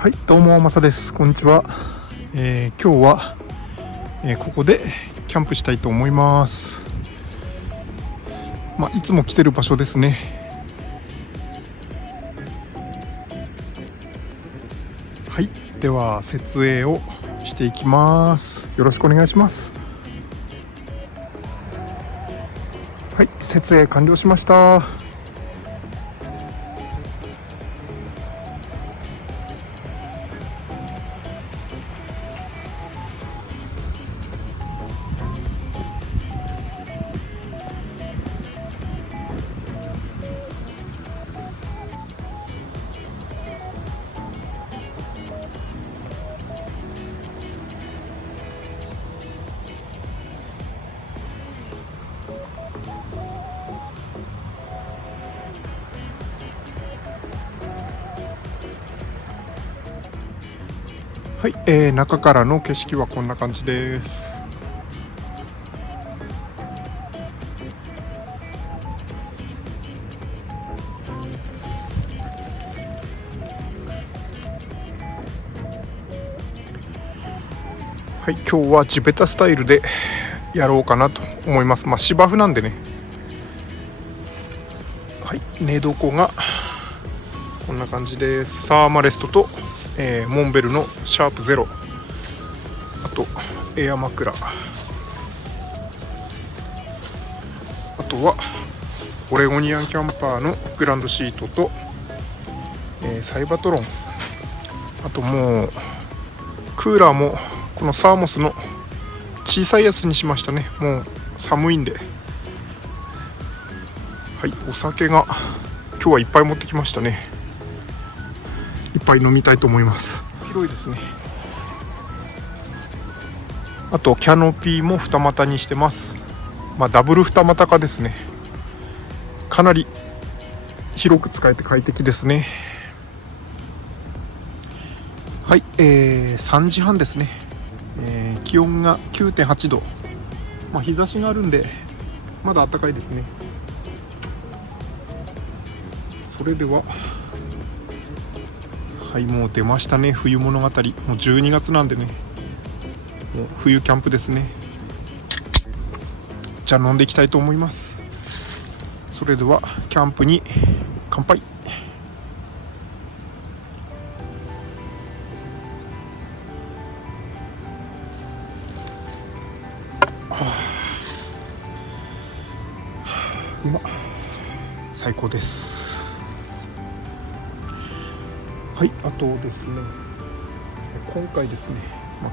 はい、どうもマサです。こんにちは。今日は、ここでキャンプしたいと思います。いつも来てる場所ですね。はい、では設営をしていきます。よろしくお願いします。はい、設営完了しました。はい、中からの景色はこんな感じです。はい、今日は地べたスタイルでやろうかなと思います。芝生なんでね。はい、寝床がこんな感じです。サーマレストと、モンベルのシャープゼロ、あとエア枕、あとはオレゴニアンキャンパーのグランドシートと、サイバトロン、あともうクーラーもこのサーモスの小さいやつにしましたね。もう寒いんで。はい、お酒が今日はいっぱい持ってきましたね。いっぱい飲みたいと思います。広いですね。あとキャノピーも二股にしてます。ダブル二股化ですね。かなり広く使えて快適ですね。はい、3時半ですね。気温が 9.8 度、日差しがあるんでまだ暖かいですね。それでははい、もう出ましたね、冬物語。もう12月なんでね、もう冬キャンプですね。じゃあ飲んでいきたいと思います。それではキャンプに乾杯。うまっ、最高です。はい、あとですね、今回ですね、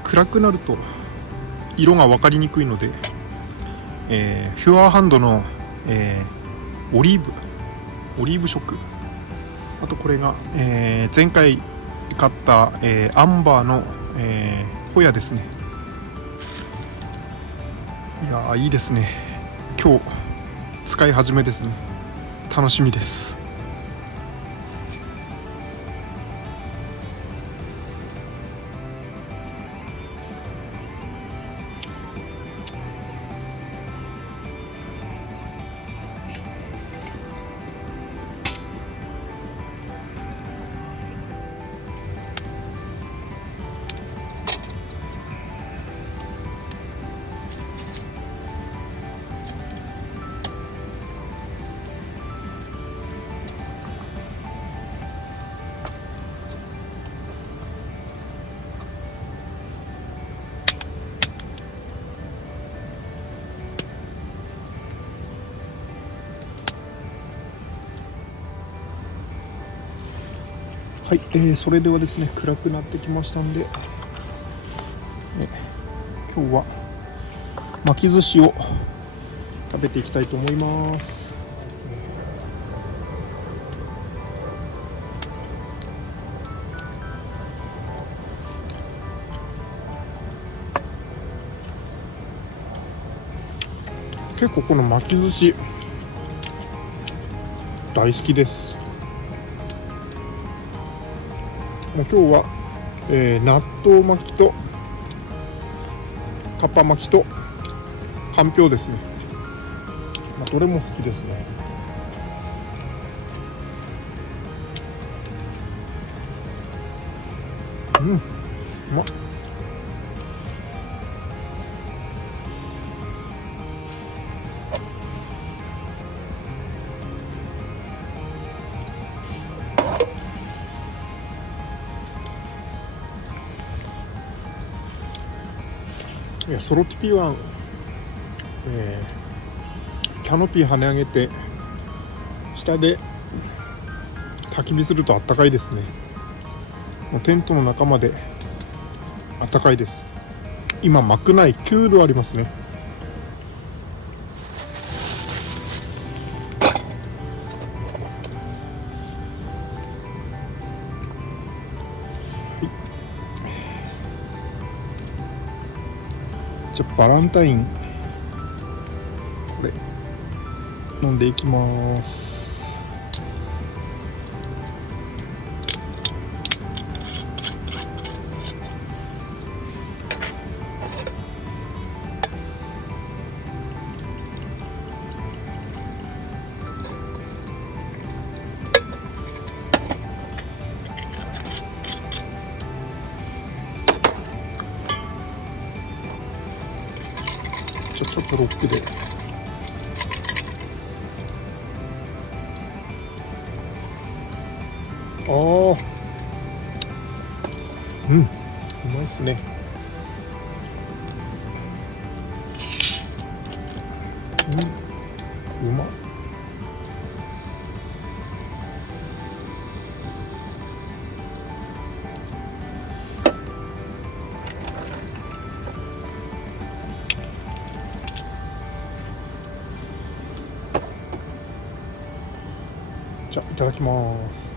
暗くなると色が分かりにくいので、フュアーハンドの、オリーブ色、あとこれが、前回買った、アンバーの、ホヤですね。いやー、いいですね。今日使い始めですね。楽しみです。はい、それではですね、暗くなってきましたんで、今日は巻き寿司を食べていきたいと思います。結構この巻き寿司大好きです。もう今日は、納豆巻きとカッパ巻きとかんぴょうですね。どれも好きですね。うまっ。いや、ソロティピは、キャノピー跳ね上げて下で焚き火するとあったかいですね。もうテントの中まであったかいです。今幕内9度ありますね。じゃあバランタインこれ飲んでいきます。じゃあちょっとロックで。ああ、うん、うまいっすね。うまっ。じゃあいただきます。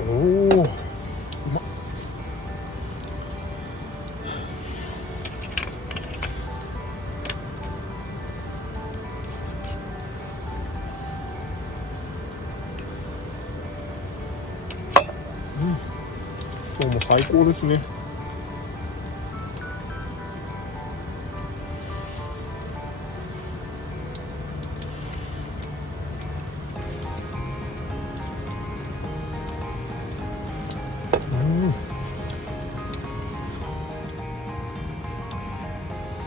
おお、うまっ。今日も最高ですね。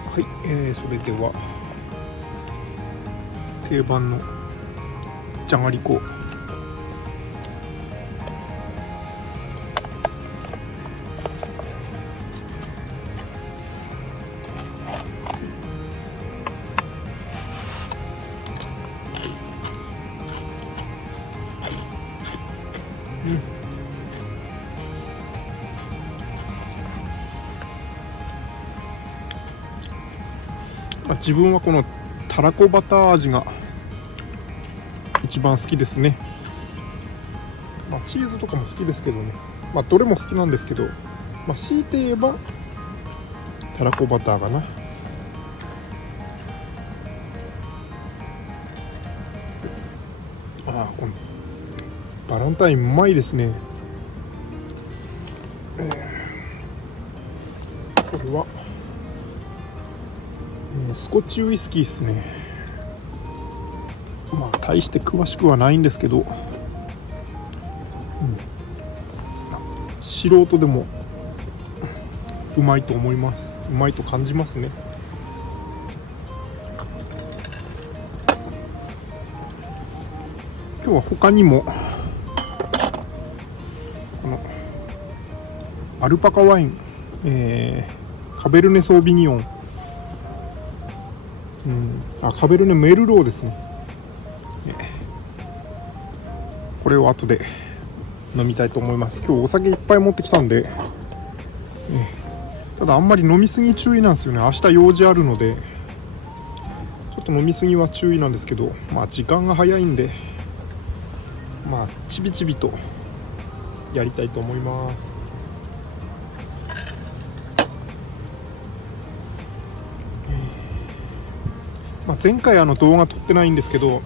はい、それでは定番のじゃがりこ。自分はこのたらこバター味が一番好きですね。チーズとかも好きですけどね、どれも好きなんですけど、強いて言えばたらこバターかな。このバランタインうまいですね。これは、スコッチウイスキーですね。大して詳しくはないんですけど、素人でもうまいと思います。うまいと感じますね。今日は他にもこのアルパカワイン、カベルネ・ソービニオン、カベルネ・メルローですね。これを後で飲みたいと思います。今日お酒いっぱい持ってきたんで、ただあんまり飲みすぎ注意なんですよね。明日用事あるのでちょっと飲みすぎは注意なんですけど、時間が早いんでちびちびとやりたいと思います。前回動画撮ってないんですけど、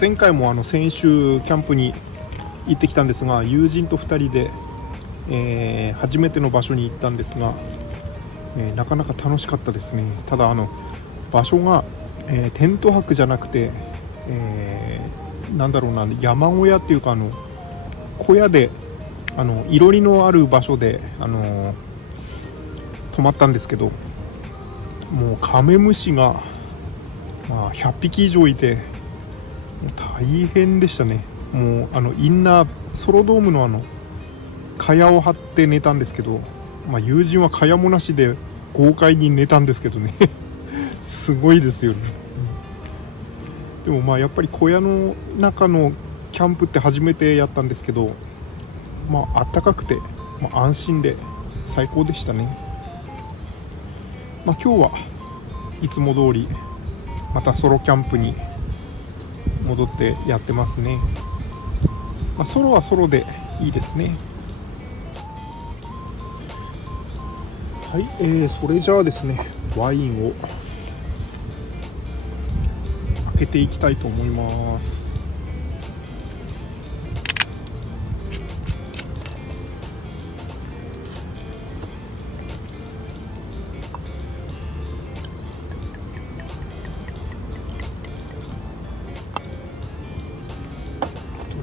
前回も先週キャンプに行ってきたんですが、友人と2人で、初めての場所に行ったんですが、なかなか楽しかったですね。ただ場所が、テント泊じゃなくて、なんだろうな、山小屋っていうか小屋でいろりのある場所で泊まったんですけど、もうカメムシが、100匹以上いて、もう大変でしたね。もうインナーソロドームの蚊帳を張って寝たんですけど、友人は蚊帳もなしで豪快に寝たんですけどねすごいですよね。でもやっぱり小屋の中のキャンプって初めてやったんですけど、あったかくて、安心で最高でしたね。今日はいつも通りまたソロキャンプに戻ってやってますね。ソロはソロでいいですね。はい、それじゃあですね、ワインを開けていきたいと思います。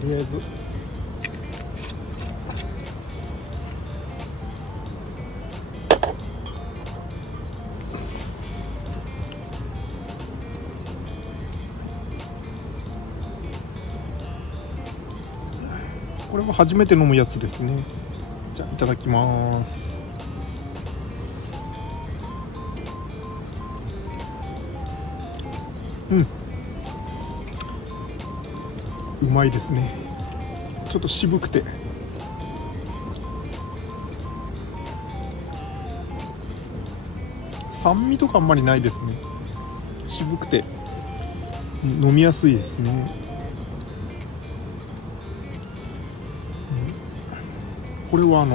とりあえずこれは初めて飲むやつですね。じゃあいただきます。うまいですね。ちょっと渋くて酸味とかあんまりないですね。渋くて飲みやすいですね。これは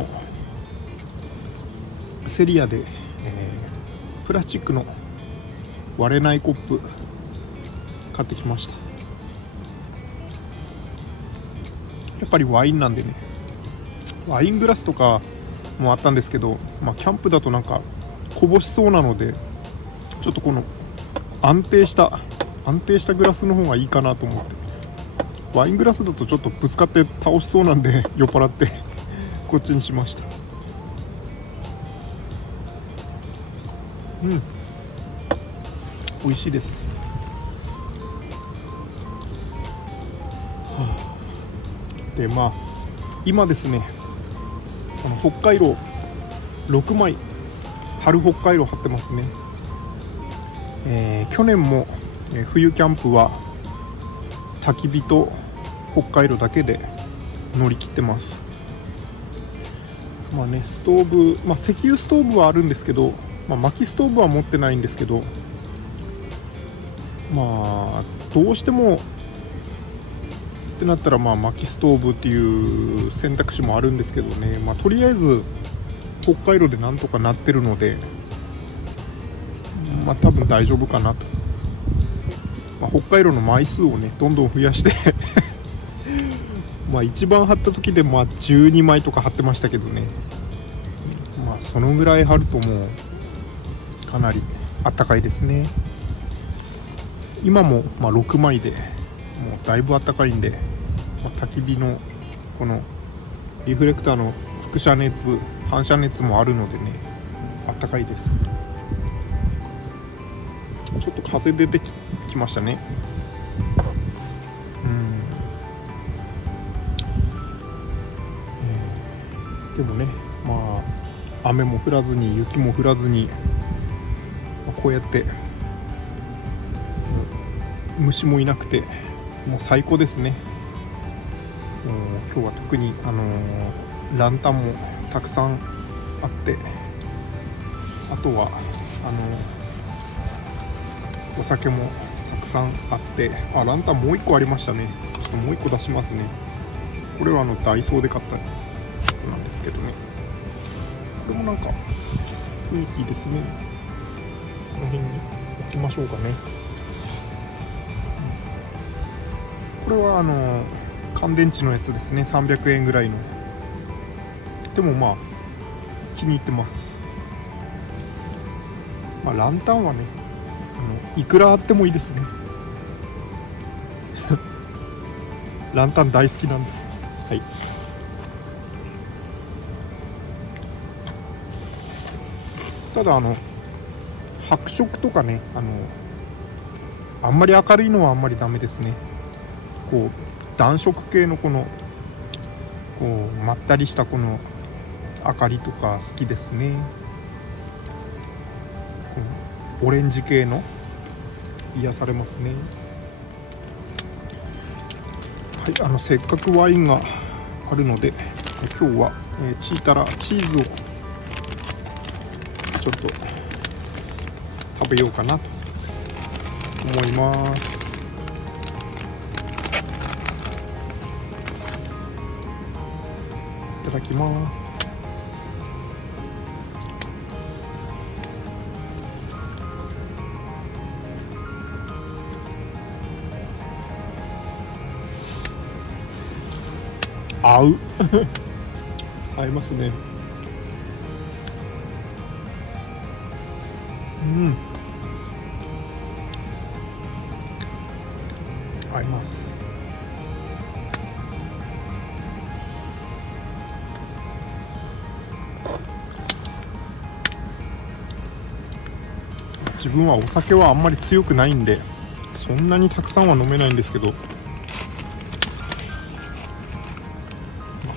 セリアで、プラスチックの割れないコップ買ってきました。やっぱりワインなんでね、ワイングラスとかもあったんですけど、キャンプだとなんかこぼしそうなので、ちょっとこの安定したグラスの方がいいかなと思って、ワイングラスだとちょっとぶつかって倒しそうなんで酔っ払ってこっちにしました。美味しいです。で今ですね、この北海道6枚春北海道張ってますね。去年も、冬キャンプは焚き火と北海道だけで乗り切ってます。ストーブ、石油ストーブはあるんですけど、薪ストーブは持ってないんですけど、どうしてもってなったら薪ストーブっていう選択肢もあるんですけどね、とりあえず北海道でなんとかなってるので、多分大丈夫かなと。北海道の枚数をねどんどん増やして一番張った時で12枚とか張ってましたけどね、そのぐらい張るともうかなりあったかいですね。今も6枚でもうだいぶあったかいんで、焚き火のこのリフレクターの輻射熱反射熱もあるのでね、あったかいです。ちょっと風出てきましたね。でもね、雨も降らずに雪も降らずに、こうやって虫もいなくてもう最高ですね。今日は特にランタンもたくさんあって、あとはお酒もたくさんあって、ランタンもう1個ありましたね。ちょっともう1個出しますね。これはダイソーで買ったやつなんですけどね、これもなんか雰囲気いいですね。この辺に置きましょうかね。これは乾電池のやつですね。300円ぐらいの。でも気に入ってます。ランタンはねいくらあってもいいですねランタン大好きなんで。はい。ただ白色とかね、あんまり明るいのはあんまりダメですね。こう暖色系のこうまったりしたこの明かりとか好きですね。オレンジ系の癒されますね。はい、せっかくワインがあるので今日は、チーズをちょっと食べようかなと思います。いただきます。合う合いますね。合います。自分はお酒はあんまり強くないんでそんなにたくさんは飲めないんですけど、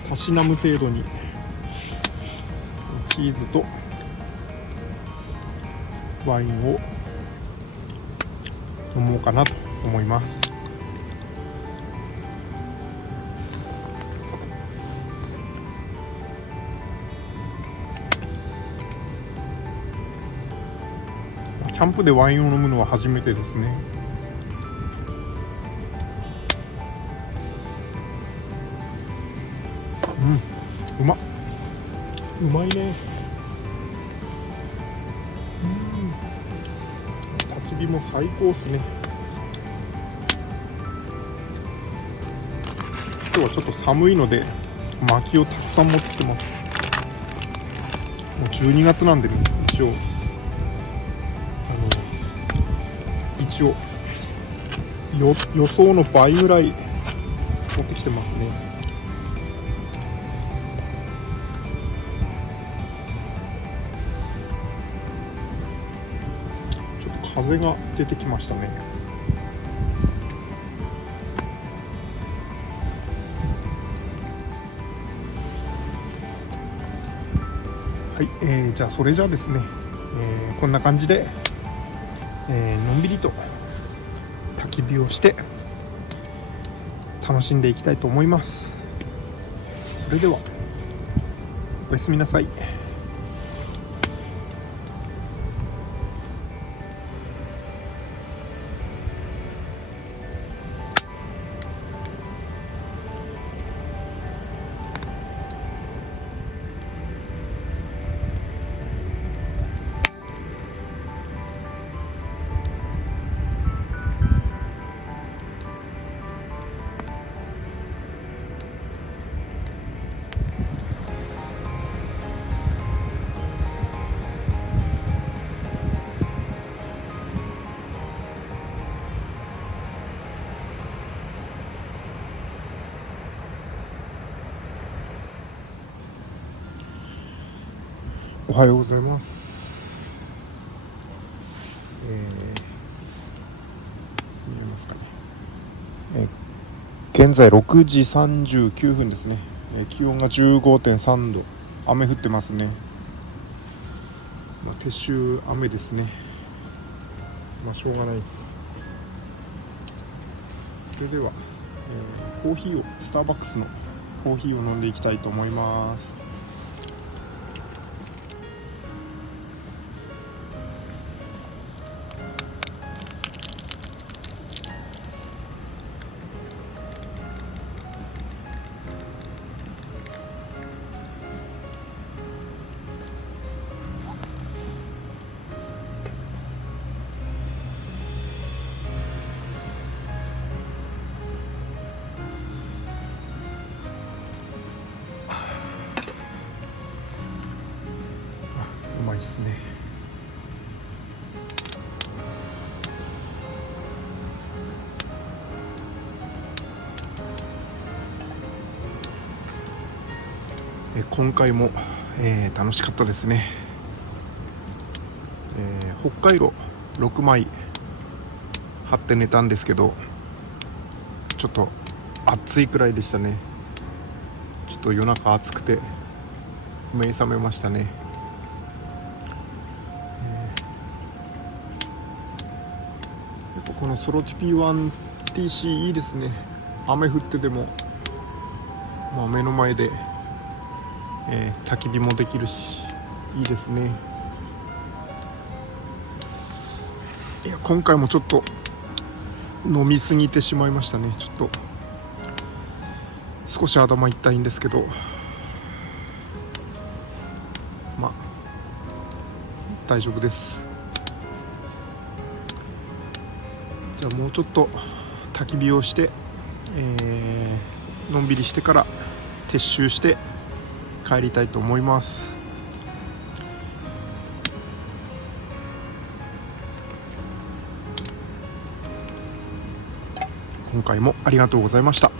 たしなむ程度にチーズとワインを飲もうかなと思います。キャンプでワインを飲むのは初めてですね。うまいね。焚き火も最高ですね。今日はちょっと寒いので薪をたくさん持ってきてます。もう12月なんで、ね、一応予想の倍ぐらい持ってきてますね。ちょっと風が出てきましたね。はい、じゃあですね、こんな感じで、のんびりと焚き火をして楽しんでいきたいと思います。それではおやすみなさい。おはようございます。見えますかね。現在6時39分ですね。気温が 15.3 度。雨降ってますね。撤収雨ですね。しょうがないです。それでは、コーヒーをスターバックスのコーヒーを飲んでいきたいと思います。今回も、楽しかったですね。北海道6枚貼って寝たんですけど、ちょっと暑いくらいでしたね。ちょっと夜中暑くて目覚めましたね。やっぱこのソロ TP1TC いいですね。雨降ってても、目の前で、焚き火もできるしいいですね。いや今回もちょっと飲みすぎてしまいましたね。ちょっと少し頭痛いんですけど、大丈夫です。じゃあもうちょっと焚き火をして、のんびりしてから撤収して帰りたいと思います。今回もありがとうございました。